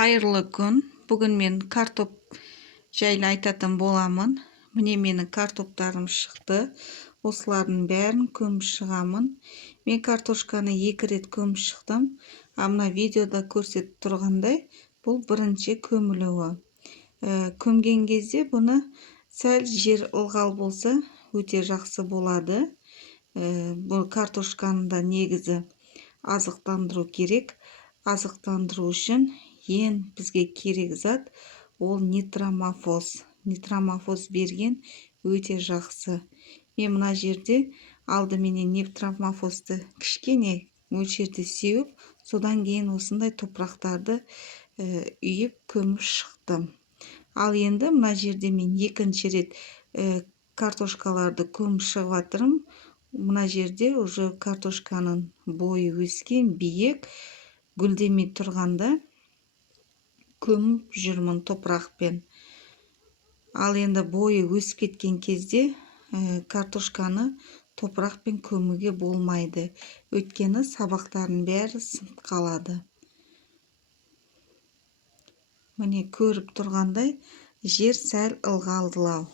Қайырлы күн. Бүгін мен картоп жайлы айтатын боламын. Міне менің картоптарым шықты. Осылардың бәрін көміп шығамын. Мен картошканы 2 рет көміп шықтым. Мына видеода көрсетіп тұрғандай, бұл бірінші көмілуі. Көмген кезде бұны сәл жер ылғал болса өте жақсы болады. Бұл картошканы да негізі азықтандыру керек. Азықтандыру үшін ең бізге керек зат ол нитромофос. Нитромофос берген өте жақсы. Мен мына жерде алдыменен нитромофосты кішкене мөлшерде сеуіп, содан кейін осындай топырақтарды үйіп көміп шықтым. Ал енді мына жерде мен екінші рет картошкаларды көміп шығып жатырмын. Мына жерде уже картошканың бойы өскен, биік, гүлдемей тұрғанда көміп жүрмін топырақпен. Ал енді бойы өсіп кеткен кезде картошканы топырақпен көмуге болмайды. Өйткені сабақтардың бәрі сынып қалады. Міне көріп тұрғандай жер сәл ылғалдылау.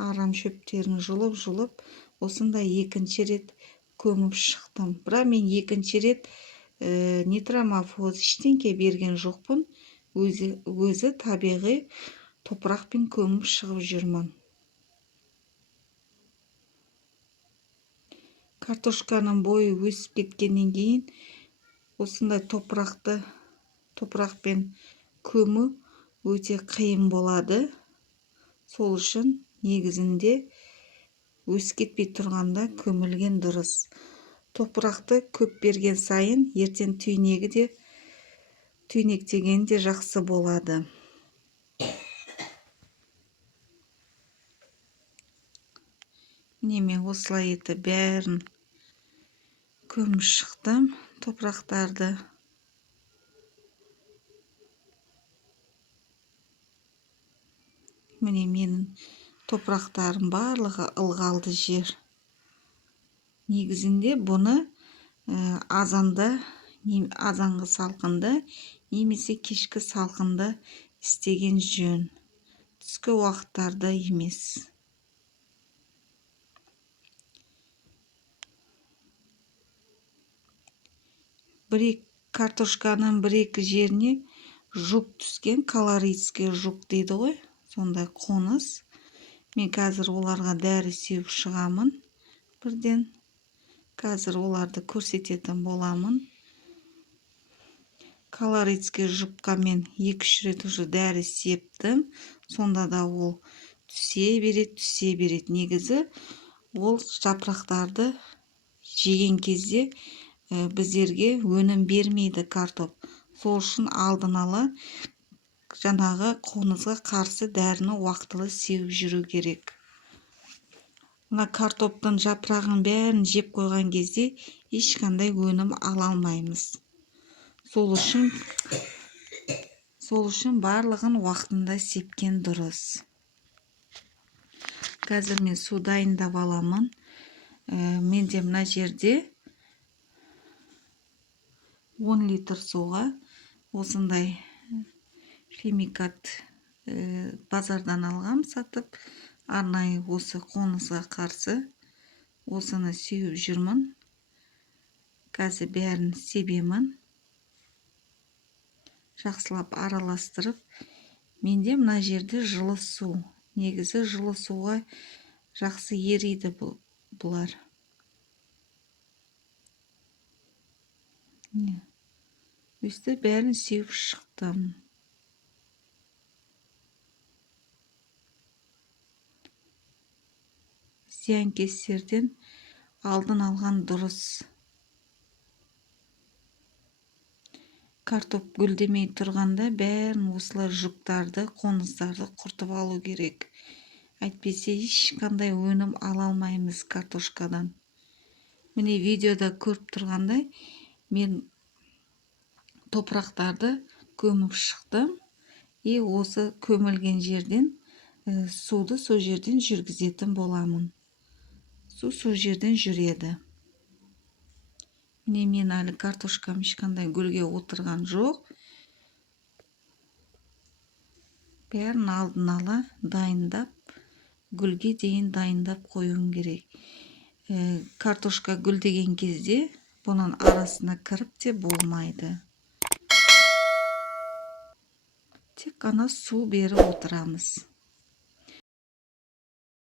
Арам шөптерін жұлып, осындай екінші рет көміп шықтым. Бірақ мен екінші рет нитромофос ештеңке берген жоқпын. Өзі табиғи топырақпен көміп шығып жүрмін. Картошканың бойы өсіп кеткеннен кейін осындай топырақпен көму өте қиын болады. Сол үшін негізінде өсіп кетпей тұрғанда көмілген дұрыс. Топырақты көп берген сайын ертең түйнектеген де жақсы болады. Міне мен осылай етіп бәрін көміп шықтым топырақтарды. Міне менің топырақтарым барлығы ылғалды жер. Негізінде бұны азанғы салқында немесе кешкі салқында істеген жөн. Түскі уақыттарда емес. Картошканың бір-екі жеріне жұқ түскен, колоритский жұқ дейді ғой, сондай қоныс. Мен қазір оларға дәрі сеуіп шығамын бірден. Қазір оларды көрсететін боламын. Колоритский жұққа мен 2-3 рет уже дәрі септім. Сонда да ол түсе береді. Негізі ол жапырақтарды жеген кезде біздерге өнім бермейді картоп. Сол үшін алдын ала жаңағы қонысқа қарсы дәріні уақытылы сеуіп жүру керек. Мына картоптың жапырағын бәрін жеп қойған кезде ешқандай өнім ала алмаймыз. Сол үшін барлығын уақытында сепкен дұрыс. Қазір мен су дайындап аламын. Менде мына жерде 10 литр суға осындай химикат базардан алғам сатып, арнайы осы қонысға қарсы осыны сеуіп жүрмін. Қазір бәрін себемін. Жақсылап араластырып. Менде мына жерде жылы су. Негізі жылы суға жақсы ериді бұлар. Өсті бәрін сеуіп шықтым. Зиянкестерден алдын алған дұрыс. Картоп гүлдемей тұрғанда бәрін осылай жұқтарды, қоныстарды құртып алу керек. Әйтпесе ешқандай өнім ала алмаймыз картошкадан. Міне видеода көріп тұрғандай мен топырақтарды көміп шықтым. Осы көмілген жерден суды сол жерден жүргізетін боламын. Су сол жерден жүреді. Міне мен әлі картошкам ешқандай гүлге отырған жоқ. Бәрін алдын ала дайындап, гүлге дейін дайындап қоюым керек. Картошка гүлдеген кезде бұның арасына кіріп те болмайды. Тек қана су беріп отырамыз.